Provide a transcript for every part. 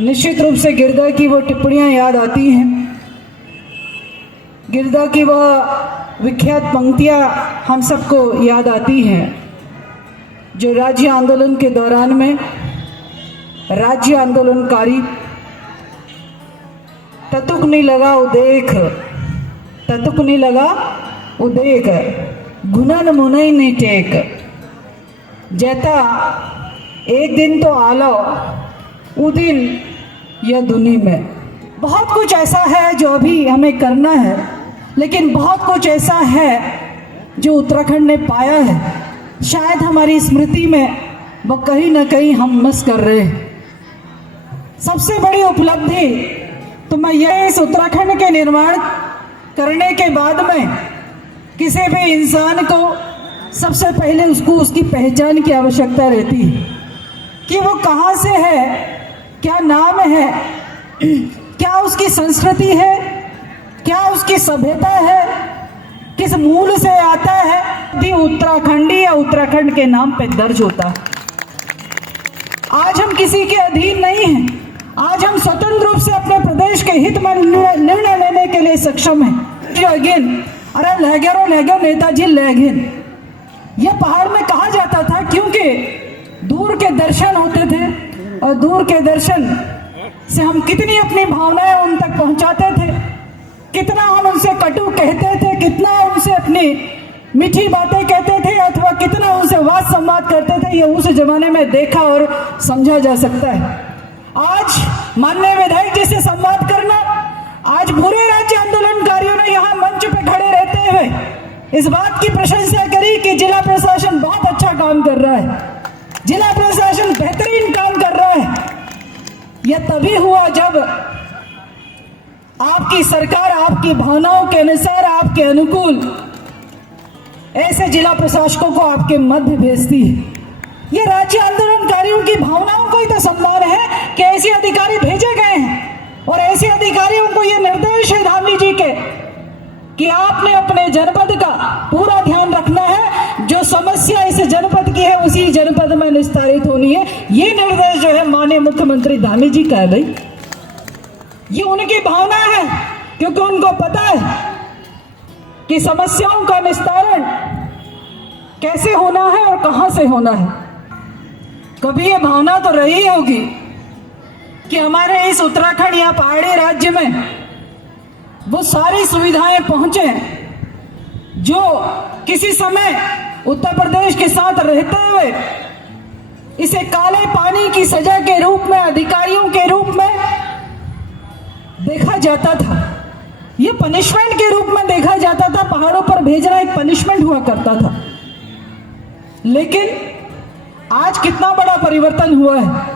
निश्चित रूप से गिरदा की वो टिप्पणियां याद आती हैं। गिरदा की वह विख्यात पंक्तियां हम सबको याद आती हैं जो राज्य आंदोलन के दौरान में राज्य आंदोलनकारी ततुक नहीं लगा उदेख, ततुक नहीं लगा उदेख, घुनन मुनई नहीं टेक, जैता एक दिन तो आलो उदिन या दुनी में। बहुत कुछ ऐसा है जो अभी हमें करना है, लेकिन बहुत कुछ ऐसा है जो उत्तराखंड ने पाया है। शायद हमारी स्मृति में वो कहीं ना कहीं हम मिस कर रहे हैं। सबसे बड़ी उपलब्धि तो मैं ये इस उत्तराखंड के निर्माण करने के बाद में किसी भी इंसान को सबसे पहले उसको उसकी पहचान की आवश्यकता रहती है कि वो कहाँ से है, क्या नाम है, क्या उसकी संस्कृति है, क्या उसकी सभ्यता है, किस मूल से आता है। यदि उत्तराखंडी या उत्तराखंड के नाम पे दर्ज होता है। आज हम किसी के अधीन नहीं हैं। आज हम स्वतंत्र रूप से अपने प्रदेश के हित में निर्णय लेने के लिए सक्षम हैं। अरे लहगेरो लहगे नेताजी लहगिन, यह पहाड़ में कहा जाता था क्योंकि दूर के दर्शन होते थे और दूर के दर्शन से हम कितनी अपनी भावनाएं उन तक पहुंचाते थे, कितना हम उनसे कटु कहते थे, कितना उनसे अपनी मीठी बातें कहते थे अथवा कितना उनसे वाद संवाद करते थे। ये उस जमाने में देखा और समझा जा सकता है। आज माननीय विधायक जी से संवाद करना, आज बुरे राज्य आंदोलनकारियों ने यहाँ मंच पे खड़े रहते हुए इस बात की प्रशंसा करी कि जिला प्रशासन बहुत अच्छा काम कर रहा है, जिला प्रशासन बेहतरीन काम कर रहा है। यह तभी हुआ जब आपकी सरकार आपकी भावनाओं के अनुसार, आपके अनुकूल ऐसे जिला प्रशासकों को आपके मध्य भेजती है। ये राज्य आंदोलनकारियों की भावनाओं को ही तो सम्मान है कि ऐसे अधिकारी भेजे गए हैं और ऐसे अधिकारियों को ये निर्देश है धामी जी के कि आपने अपने जनपद का पूरा ध्यान रखना है। जो समस्या इस जनपद की है उसी जनपद में निस्तारित होनी है। ये निर्देश जो है माननीय मुख्यमंत्री धामी जी का है। भाई ये उनकी भावना है क्योंकि उनको पता है कि समस्याओं का निस्तारण कैसे होना है और कहां से होना है। कभी ये भावना तो रही होगी कि हमारे इस उत्तराखंड या पहाड़ी राज्य में वो सारी सुविधाएं पहुंचे जो किसी समय उत्तर प्रदेश के साथ रहते हुए इसे काले पानी की सजा के रूप में, अधिकारियों के रूप में देखा जाता था। ये पनिशमेंट के रूप में देखा जाता था। पहाड़ों पर भेजना एक पनिशमेंट हुआ करता था। लेकिन आज कितना बड़ा परिवर्तन हुआ है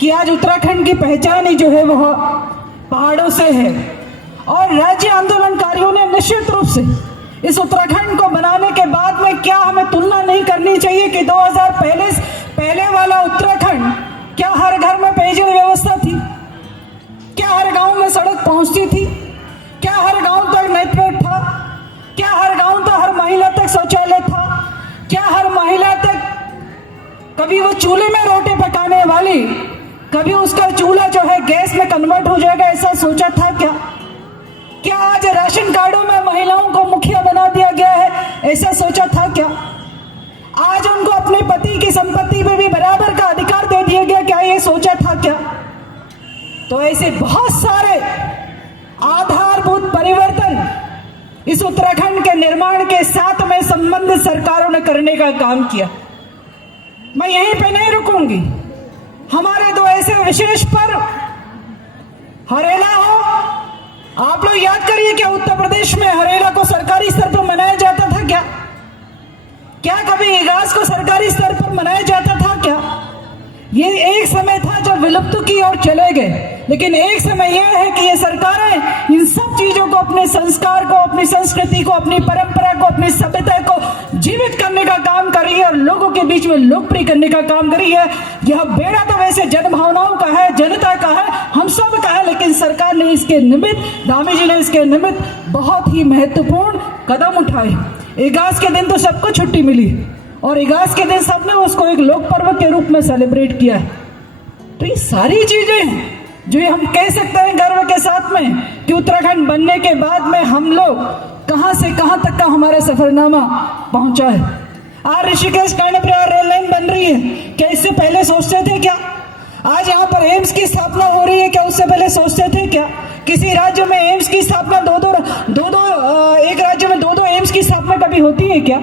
कि आज उत्तराखंड की पहचान ही जो है वह पहाड़ों से है। और राज्य आंदोलनकारियों ने निश्चित रूप से इस उत्तराखंड को बनाने के बाद में क्या हमें तुलना नहीं करनी चाहिए कि 2000 पहले वाला उत्तराखंड, क्या हर घर में पेयजल व्यवस्था थी, क्या हर गांव में सड़क पहुंचती थी, क्या हर गांव तक नेटवर्क था, क्या हर गांव तक हर महिला तक शौचालय था, क्या हर महिला तक कभी वो चूल्हे में रोटी पकाने वाली, कभी उसका चूल्हा जो है गैस में कन्वर्ट हो जाएगा, ऐसा सोचा था क्या? क्या आज राशन कार्डों में महिलाओं को मुखिया बना दिया गया है, ऐसा सोचा था क्या? आज उनको अपने पति की संपत्ति में भी बराबर का अधिकार दे दिया गया, क्या ये सोचा था क्या? तो ऐसे बहुत सारे आधारभूत परिवर्तन इस उत्तराखंड के निर्माण के साथ में संबंधित सरकारों ने करने का काम किया। मैं यहीं पे नहीं रुकूंगी। हमारे दो ऐसे विशेष पर्व हरेला हो, आप लोग याद करिए क्या उत्तर प्रदेश में हरेला को सरकारी स्तर पर मनाया जाता था क्या? क्या कभी इगास को सरकारी स्तर पर मनाया जाता था क्या? ये एक समय था जब विलुप्त की ओर चले गए, लेकिन एक समय यह है कि ये सरकारें इन सब चीजों को, अपने संस्कार को, अपनी संस्कृति को, अपनी परंपरा को, अपनी सभ्यता को जीवित करने का काम कर रही है और लोगों के बीच में लोकप्रिय करने का काम कर रही है। यह बेड़ा तो वैसे जनभावनाओं का है, जनता का है, हम सब का है, लेकिन सरकार ने इसके निमित्त, धामी जी ने इसके निमित्त बहुत ही महत्वपूर्ण कदम उठाए। इगास के दिन तो सबको छुट्टी मिली और इगास के दिन सबने उसको एक लोक पर्व के रूप में सेलिब्रेट किया है। तो ये सारी चीजें हैं जो ये हम कह सकते हैं गर्व के साथ में कि उत्तराखंड बनने के बाद में हम लोग कहां से कहां तक का हमारा सफरनामा पहुंचा है। आज ऋषिकेश कर्णप्रयाग रेल लाइन बन रही है, क्या इससे पहले सोचते थे क्या? आज यहाँ पर एम्स की स्थापना हो रही है, क्या उससे पहले सोचते थे क्या? किसी राज्य में एम्स की स्थापना एक राज्य में दो एम्स की स्थापना कभी होती है क्या?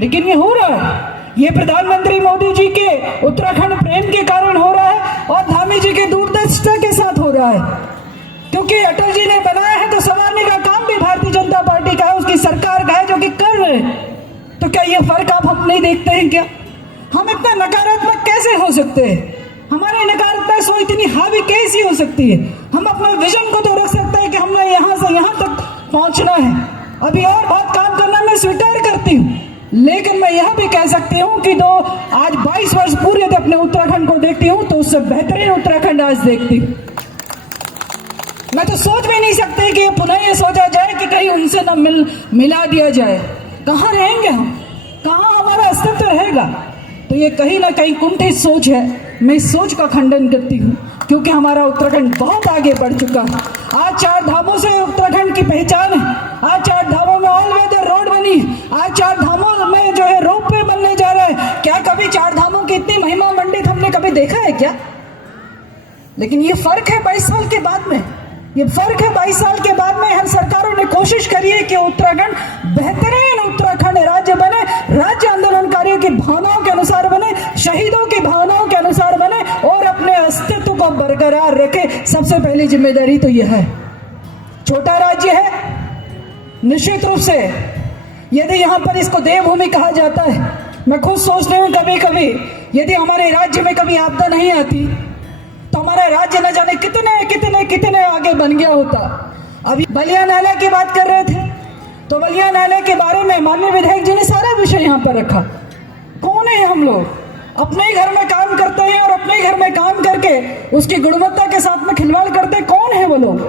लेकिन ये हो रहा है। ये प्रधानमंत्री मोदी जी के उत्तराखंड प्रेम के कारण हो रहा है और धामी जी के दूरदर्शिता के साथ हो रहा है, क्योंकि अटल जी ने बनाया है तो संवारने का काम भी भारतीय जनता पार्टी का है, उसकी सरकार का है, जो कि कर रहे हैं। तो क्या ये फर्क आप हम नहीं देखते हैं क्या? हम इतना नकारात्मक कैसे हो सकते हैं? हमारी नकारात्मक सोच इतनी हावी कैसी हो सकती है? हम अपने विजन को तो रख सकते हैं कि हमने यहाँ से यहाँ तक पहुंचना है, अभी और बहुत काम करना मैं स्वीकार करती हूँ, लेकिन मैं यह भी कह सकती हूँ कि आज 22 वर्ष पूरे अपने उत्तराखंड को देखती हूँ तो उससे बेहतरीन उत्तराखंड आज देखती हूँ। मैं तो सोच भी नहीं सकती कि पुनः ये सोचा जाए कि कहीं उनसे न मिला दिया जाए। कहाँ रहेंगे हम? कहाँ हमारा अस्तित्व रहेगा? तो ये कहीं ना कहीं कुंठित सोच है। मैं इस सोच का खंडन करती हूँ, क्योंकि हमारा उत्तराखंड बहुत आगे बढ़ चुका है। आज 4 धामों से उत्तराखंड की पहचान है। आज 4 धामों में ऑल वेदर रोड बनी है। आज 4 धामों में जो है रोप वे बनने जा रहा है। क्या कभी 4 धामों की इतनी महिमा मंडित हमने कभी देखा है क्या? लेकिन ये फर्क है 22 साल के बाद में। ये फर्क है 22 साल के बाद में हर सरकारों ने कोशिश करी है कि उत्तराखंड बेहतरीन उत्तराखंड राज्य बने, राज्य आंदोलनकारियों की भावनाओं के अनुसार बने, शहीदों की भावनाओं के अनुसार बने और अपने अस्तित्व को बरकरार रखे। सबसे पहली जिम्मेदारी तो यह है। छोटा राज्य है, निश्चित रूप से यदि यहाँ पर इसको देवभूमि कहा जाता है। मैं खुद सोचती हूँ कभी कभी यदि हमारे राज्य में कभी आपदा नहीं आती तो हमारा राज्य न जाने कितने कितने कितने आगे बन गया होता। अभी बलिया नाला की बात कर रहे थे तो बलिया नाले के बारे में माननीय विधायक जी ने सारा विषय यहाँ पर रखा। कौन है हम लोग? अपने ही घर में काम करते हैं और अपने ही घर में काम करके उसकी गुणवत्ता के साथ में खिलवाड़ करते। कौन है वो लोग?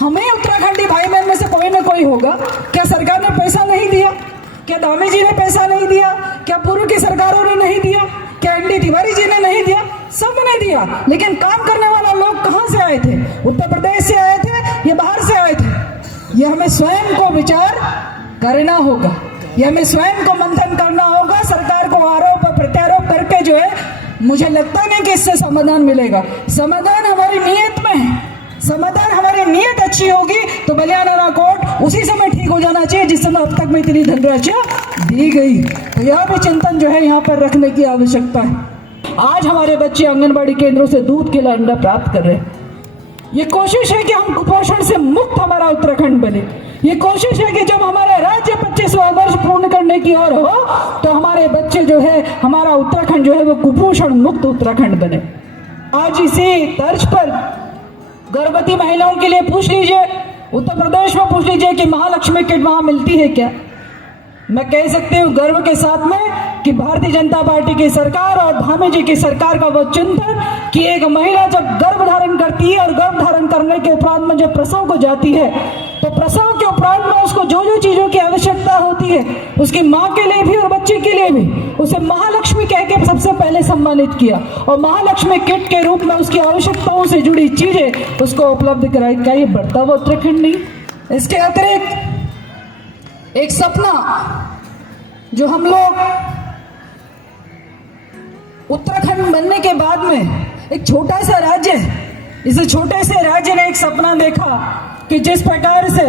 हमें उत्तराखंडी भाई बहन में से कोई ना कोई होगा। क्या सरकार ने पैसा नहीं दिया? क्या धामी जी ने पैसा नहीं दिया? क्या पूर्व की सरकारों ने नहीं दिया? क्या एनडी तिवारी जी ने नहीं दिया? सब ने दिया। लेकिन काम करने वाला लोग कहां से आए थे? उत्तर प्रदेश से आए थे या बाहर से आए थे? यह हमें स्वयं को विचार करना होगा। यह हमें स्वयं को मंथन करना होगा। सरकार को आरोप और प्रत्यारोप करके जो है, मुझे लगता नहीं कि इससे समाधान मिलेगा। समाधान हमारी नीयत में है। समाधान हमारी नीयत अच्छी होगी तो बलिया नाला कोर्ट उसी समय ठीक हो जाना चाहिए जिस समय अब तक में इतनी धनराशियां दी गई। तो यह भी चिंतन जो है यहाँ पर रखने की आवश्यकता है। आज हमारे बच्चे आंगनबाड़ी केंद्रों से दूध के अंडा प्राप्त कर रहे हैं। ये कोशिश है कि हम कुपोषण से मुक्त हमारा उत्तराखंड बने। ये कोशिश है कि जब हमारा राज्य 25वां वर्ष पूर्ण करने की ओर हो तो हमारे बच्चे जो है, हमारा उत्तराखंड जो है वो कुपोषण मुक्त उत्तराखंड बने। आज इसी तर्ज पर गर्भवती महिलाओं के लिए पूछ लीजिए, उत्तर प्रदेश में पूछ लीजिए कि महालक्ष्मी किट वहां मिलती है क्या? मैं कह सकती हूँ गर्व के साथ में कि भारतीय जनता पार्टी की सरकार और धामी जी की सरकार का वो चिंतन कि एक महिला जब गर्भ धारण करती है और गर्भ धारण करने के उपरांत में जब प्रसव को जाती है तो प्रसव के उपरांत में उसको जो जो चीजों की आवश्यकता होती है, उसकी माँ के लिए भी और बच्चे के लिए भी, उसे महालक्ष्मी कह के सबसे पहले सम्मानित किया और महालक्ष्मी किट के रूप में उसकी आवश्यकताओं से जुड़ी चीजें उसको उपलब्ध कराई। क्या ये बढ़ता हुआ उत्तराखंड नहीं? इसके अतिरिक्त एक सपना जो हम लोग उत्तराखंड बनने के बाद में, एक छोटा सा राज्य, इस छोटे से राज्य ने एक सपना देखा कि जिस प्रकार से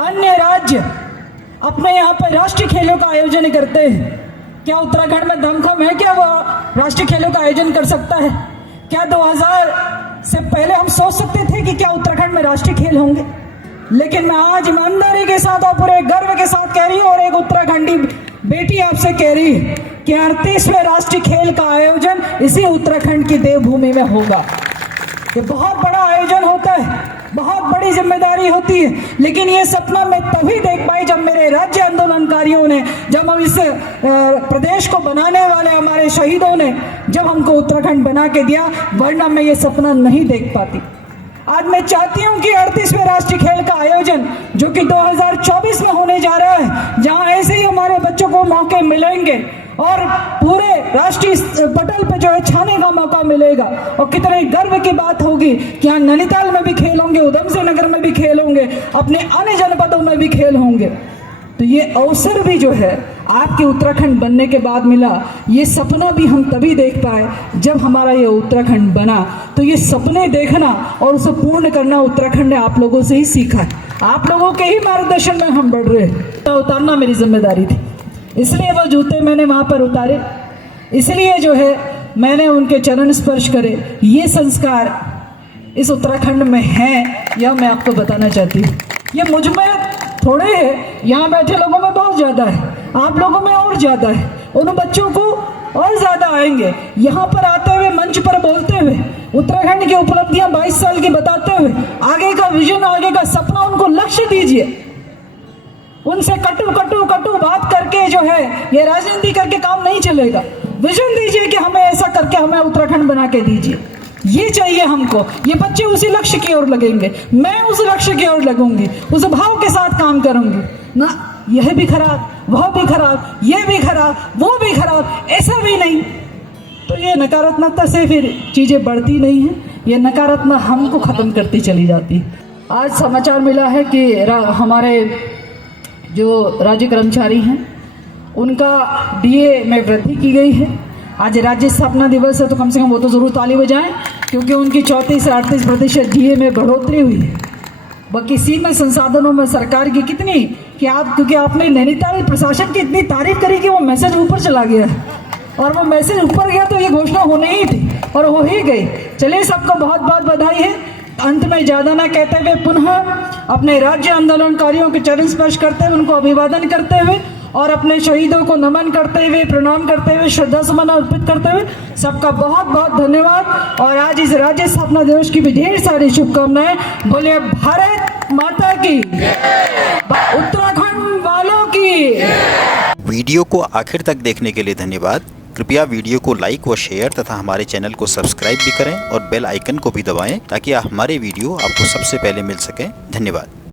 अन्य राज्य अपने यहाँ पर राष्ट्रीय खेलों का आयोजन करते हैं, क्या उत्तराखंड में दमखम है? क्या वो राष्ट्रीय खेलों का आयोजन कर सकता है? क्या 2000 से पहले हम सोच सकते थे कि क्या उत्तराखंड में राष्ट्रीय खेल होंगे? लेकिन मैं आज ईमानदारी के साथ और पूरे गर्व के साथ कह रही हूँ और एक उत्तराखंडी बेटी आपसे कह रही है कि 38वें राष्ट्रीय खेल का आयोजन इसी उत्तराखंड की देवभूमि में होगा। ये बहुत बड़ा आयोजन होता है, बहुत बड़ी जिम्मेदारी होती है, लेकिन ये सपना मैं तभी देख पाई जब मेरे राज्य आंदोलनकारियों ने, जब हम इस प्रदेश को बनाने वाले हमारे शहीदों ने जब हमको उत्तराखंड बना के दिया, वरना मैं ये सपना नहीं देख पाती। आज मैं चाहती हूं कि 38वें राष्ट्रीय खेल का आयोजन जो कि 2024 में होने जा रहा है, जहां ऐसे ही हमारे बच्चों को मौके मिलेंगे और पूरे राष्ट्रीय पटल पे जो है छाने का मौका मिलेगा। और कितने गर्व की बात होगी कि यहाँ नैनीताल में भी खेल होंगे, उधमसिंह नगर में भी खेल होंगे, अपने अन्य जनपदों में भी खेल होंगे। तो ये अवसर भी जो है आपके उत्तराखंड बनने के बाद मिला। ये सपना भी हम तभी देख पाए जब हमारा ये उत्तराखंड बना। तो ये सपने देखना और उसे पूर्ण करना उत्तराखंड ने आप लोगों से ही सीखा है। आप लोगों के ही मार्गदर्शन में हम बढ़ रहे हैं। तो उतारना मेरी जिम्मेदारी थी, इसलिए वो जूते मैंने वहाँ पर उतारे, इसलिए जो है मैंने उनके चरण स्पर्श करे। ये संस्कार इस उत्तराखंड में है, यह मैं आपको बताना चाहती हूँ। ये मुझ में थोड़े है, यहाँ बैठे लोगों में बहुत ज़्यादा है, आप लोगों में और ज़्यादा है, उन बच्चों को और ज़्यादा आएंगे। यहाँ पर आते हुए, मंच पर बोलते हुए, उत्तराखंड की उपलब्धियाँ 22 साल की बताते हुए, आगे का विजन, आगे का सपना, उनको लक्ष्य दीजिए। उनसे कटु कटु कटु बात करके जो है ये राजनीति करके काम नहीं चलेगा। विजन दीजिए कि हमें ऐसा करके हमें उत्तराखंड बना के दीजिए, ये चाहिए हमको। ये बच्चे उसी लक्ष्य की ओर लगेंगे, मैं उस लक्ष्य की ओर लगूंगी, उस भाव के साथ काम करूंगी ना। यह भी खराब, वह भी खराब, ये भी खराब, वो भी खराब, ऐसा भी नहीं। तो ये नकारात्मकता से फिर चीज़ें बढ़ती नहीं है, ये नकारात्मक हमको ख़त्म करती चली जाती है। आज समाचार मिला है कि हमारे जो राज्य कर्मचारी हैं उनका डीए में वृद्धि की गई है। आज राज्य स्थापना दिवस है तो कम से कम वो तो ज़रूर ताली बजाएं, क्योंकि उनकी 34 से 38% डीए में बढ़ोतरी हुई है। बाकी सीमित संसाधनों में सरकार की कितनी कि क्योंकि आपने नैनीताल प्रशासन की इतनी तारीफ करी कि वो मैसेज ऊपर चला गया है, और वो मैसेज ऊपर गया तो ये घोषणा होनी ही थी और हो ही गई। चलिए, सबको बहुत बहुत बधाई है। अंत में ज़्यादा ना कहते हुए पुनः अपने राज्य आंदोलनकारियों के चरण स्पर्श करते हुए, उनको अभिवादन करते हुए और अपने शहीदों को नमन करते हुए, प्रणाम करते हुए, श्रद्धा सुमन अर्पित करते हुए सबका बहुत बहुत धन्यवाद। और आज इस राज्य स्थापना दिवस की भी ढेर सारी शुभकामनाएं। बोलिए भारत माता की, उत्तराखंड वालों की। वीडियो को आखिर तक देखने के लिए धन्यवाद। कृपया वीडियो को लाइक व शेयर तथा हमारे चैनल को सब्सक्राइब भी करें और बेल आइकन को भी दबाएं ताकि हमारे वीडियो आपको सबसे पहले मिल सकें। धन्यवाद।